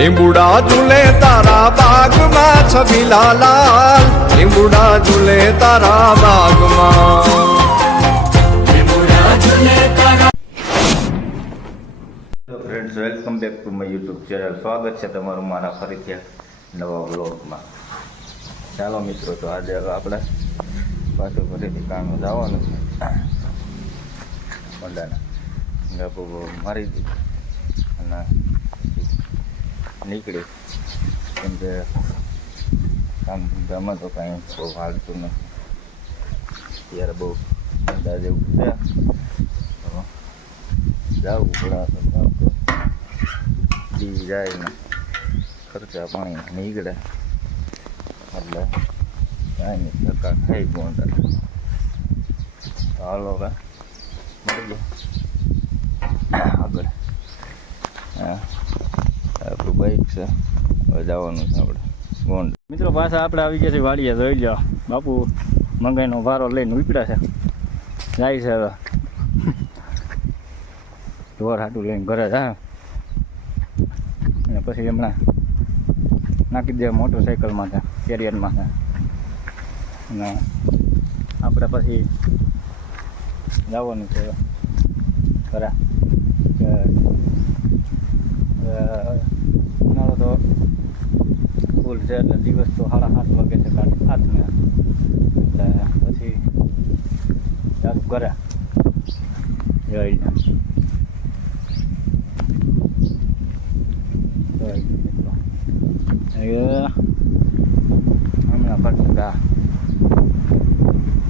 લીંબુડા ઝૂલે તારા બાગમાં છબીલા લાલ લીંબુડા ઝૂલે તારા બાગમાં. Friends welcome back to my YouTube channel સ્વાગત છે તમારું મારા ફરીથી નવા વ્લોગમાં. ચાલો મિત્રો, તો આજે આપણે પાછું ફરીથી કામ જવાનું છે. મંડાના. ગપુ મારી દીધું. અને નીકળી. કેમ કે કામ ધંધામાં તો કાંઈ બહુ હાલતું નથી. ત્યારે બહુ ધંધા જેવું છે. જવું પડે દી જાય ને ખર્ચા પાણી નીકળે. એટલે કાંઈ નહીં, ધક્કા ખાઈ ગોંડા હાલો હવે મળીએ. આગળ. હા. બાઈક છે. હવે જવાનું છે આપણે. ગોંડ. મિત્રો, પાછા આપણે આવી ગયા છે વાડીએ, જોઈ લો બાપુ મંગાઈનો ભારો લઈને ઉપડ્યા છે. જાય છે હવે. ઢોર હાટું લઈને ઘરે જાય. અને પછી હમણાં નાખી દે મોટરસાઇકલમાં છે, કેરિયરમાં છે. અને આપણે પછી જવાનું છે ખરા ઉનાળો તો ફૂલ છે એટલે દિવસ તો સાડા સાત વાગે છે કાઢી સાતને એટલે પછી ચાલુ કર્યા જોઈ લે. જોઈ લે મિત્રો. એ હમણાં ફટકા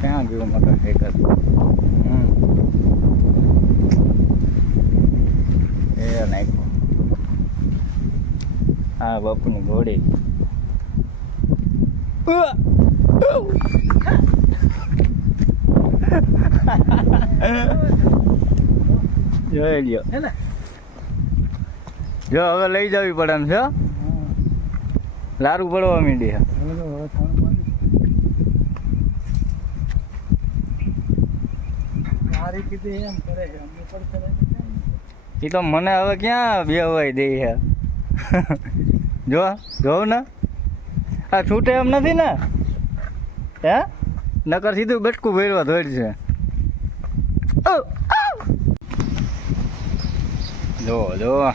ક્યાં ગયું મોટરસાઇકલ હમ. એ નાખ્યું. હા બાપુની ઘોડી જોઈ લ્યો. જો હવે લઈ જવી પડે છે લારું પડવા માંડી એ તો મને હવે ક્યાં બેવાય દે છે? જો, જોવ ને. આ છૂટે એમ નથી ને? હે? નકર સીધું બટકું ભેરવા ધોડ છે. જો જો,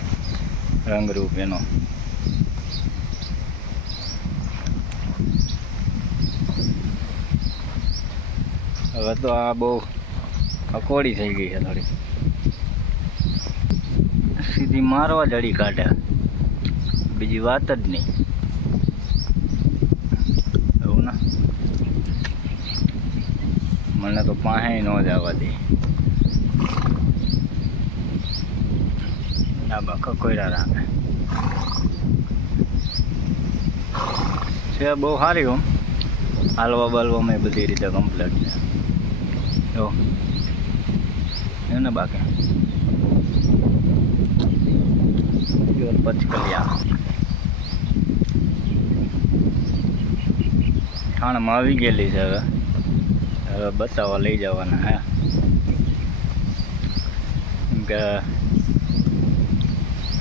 રંગરૂપ એનો. હવે તો આ બહુ અકોડી થઈ ગઈ છે થોડી. સીધી મારવા જડી કાઢે. બીજી વાત જ નહીં. એવું ને? મને તો પાસે ન જવા દે. ડાબા કકોયરા રાખે. છે બહુ સારી ઓમ હાલવા બાલવામાં બધી રીતે કમ્પ્લેટ છે. જો. એને બાકી? પચકલિયા. ઠાણમાં આવી ગયેલી છે હવે. હવે બતાવવા લઈ જવાના હે. કે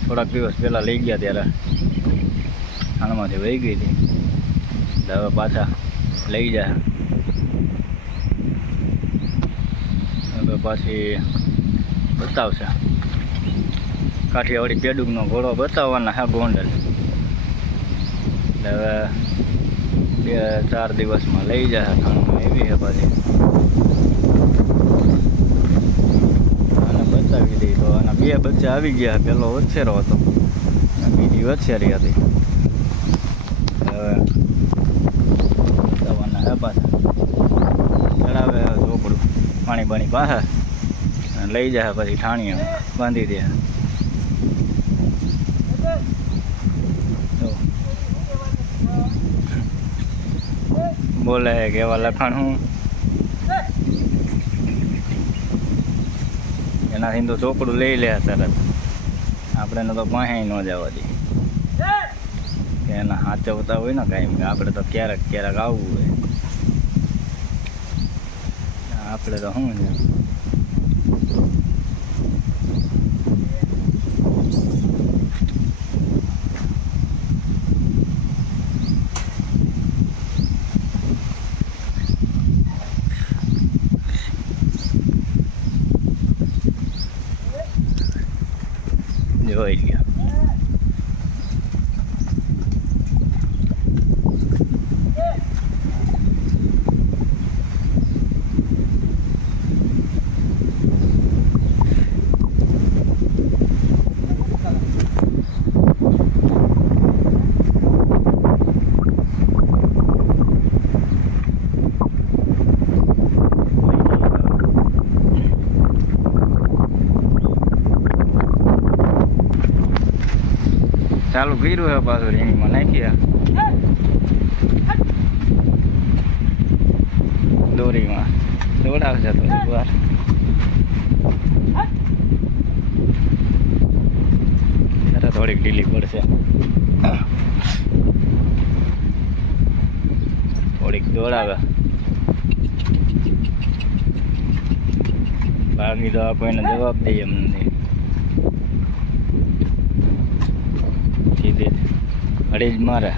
થોડાક દિવસ પહેલાં લઈ ગયા ત્યારે ઠાણમાંથી વહી ગઈ હતી. હવે પાછા લઈ જાય. હવે પાછી બતાવશે. કાઠિયાવાડી પેડુકનો ઘોડો બતાવવાના હે ગોંડલ. હવે બે ચાર દિવસમાં લઈ જશે ખાણમાં એવી છે પછી. અને બતાવી દઈ તો આના બે બચ્ચા આવી ગયા, પેલો વચ્છેરો હતો. બીજી વચ્છેરી હતી. હવે બતાવવાના હે પાછા. ચડાવે ઝોપડું. પાણી બાણી પાસે લઈ જાય પછી ઠાણીએ. બાંધી દે જો. બોલે કે એવા લખાણ હું? એનાથી તો ચોપડું લઈ લે તરત. આપણે તો પાસે ન જવા દે. એના સાચવતા હોય ને કાંઈ આપણે તો ક્યારેક ક્યારેક આવવું હોય. આપણે તો શું છે જોઈ લ્યો ચાલુ કર્યું હે પાછું રીંગમાં નાખ્યા. દોરીમાં. દોડાવશે તો વાર. ત્યારે થોડીક ઢીલી પડશે. થોડીક દોડાવે. બાકી તો કોઈને જવાબ દઈએ એમ નથી. સીધે અડી જ મારે.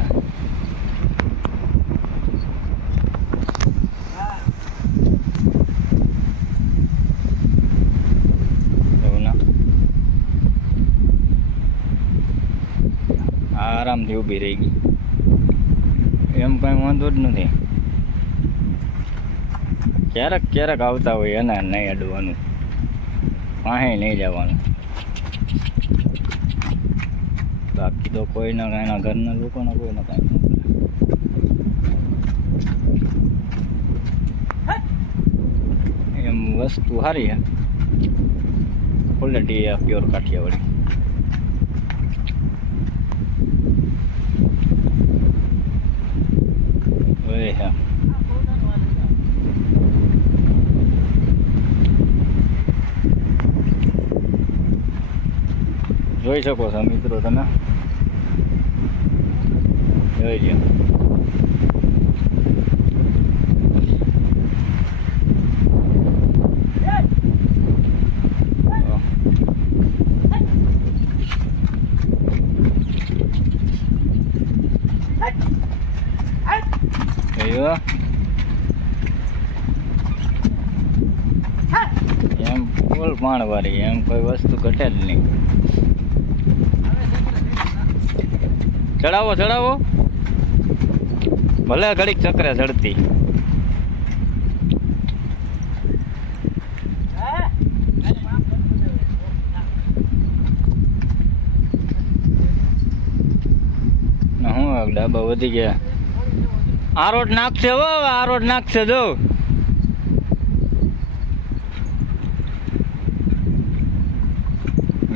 આરામથી ઊભી રહી ગઈ. એમ કાંઈ વાંધો જ નથી. ક્યારેક ક્યારેક આવતા હોય એને નહીં અડવાનું. પાસે નહીં જવાનું. બાકી તો કોઈના એના ઘરના લોકોના કાંઈ ન કરે. એમ વસ્તુ સારી હે. Quality pure Kathiyawadi. ઓય હા. જોઈ શકો છો મિત્રો તમે. જોઈ જોયું? એમ ફૂલ પાણવાળી, એમ કોઈ વસ્તુ ઘટે જ નહીં. ચડાવો ચડાવો. ભલે ઘડીક ચક્રે ચડતી ડાબા વધી ગયા. આ રોડ નાખશે હો આ રોડ નાખશે જો.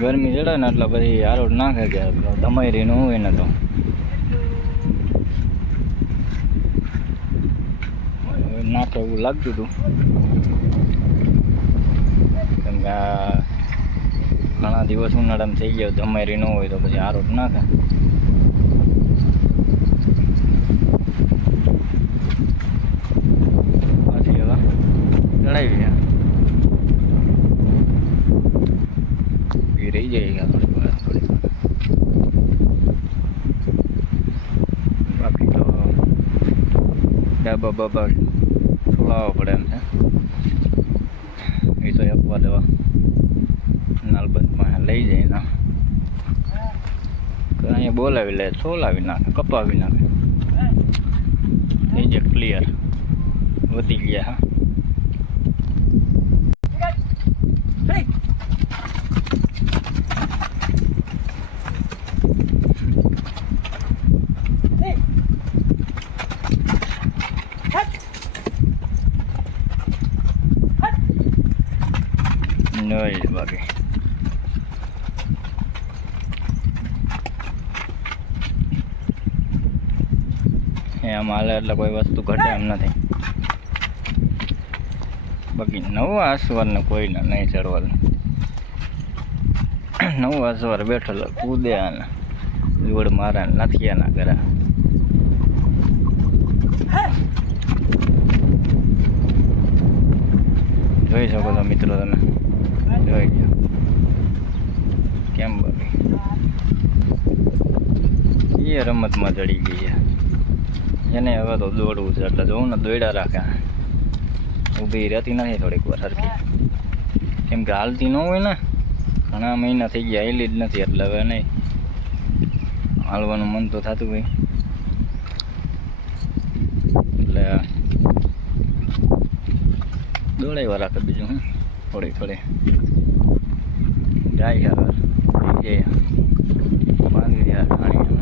ગરમી ચડે ને એટલે પછી આરોડ નાખે કે ધમાઈ નું હોય ને તો નાખે એવું લાગતું હતું. કેમ કે ઘણા દિવસ ઉનાળામાં થઈ ગયા ધમાઈ ન હોય તો પછી આરોટ નાખે પછી હવે ચડાવી ગયા એ રહી જાય થોડી વાર થોડી વાર બાકી તો ડાબા બાબા છોલાવવા પડે એમ છે. એ તો આપવા દેવા નાલબંધમાં લઈ જાય ના અહીંયા બોલાવી લે, છોલાવી નાખે, કપાવી નાખે. થઈ જાય ક્લિયર વધી ગયા, હા નહીં બાકી એમ હાલે એટલે કોઈ વસ્તુ ઘટે એમ નથી. બાકી નવું આસવારને કોઈને નહીં ચડવાનું નવું આસવાર બેઠેલો કૂદે આને જોડ મારે આના કરે જોઈ શકો છો મિત્રો તમે. જોઈ ગયો કેમ બાકી? એ રમતમાં ચડી ગઈ એને હવે તો દોડવું છે, એટલે જોઉં ને દોડ્યા રાખે. ઊભી રહેતી નથી થોડીક વાર સરખી કેમ કે હાલતી ન હોય ને, ઘણા મહિના થઈ ગયા હેલી જ નથી, એટલે હવે નહીં. હાલવાનું મન તો થતું હોય. એટલે દોડાવ્યા રાખે બીજું હું, થોડી થોડી. જાય હવે. જઈએ માંગી રહ્યા પાણી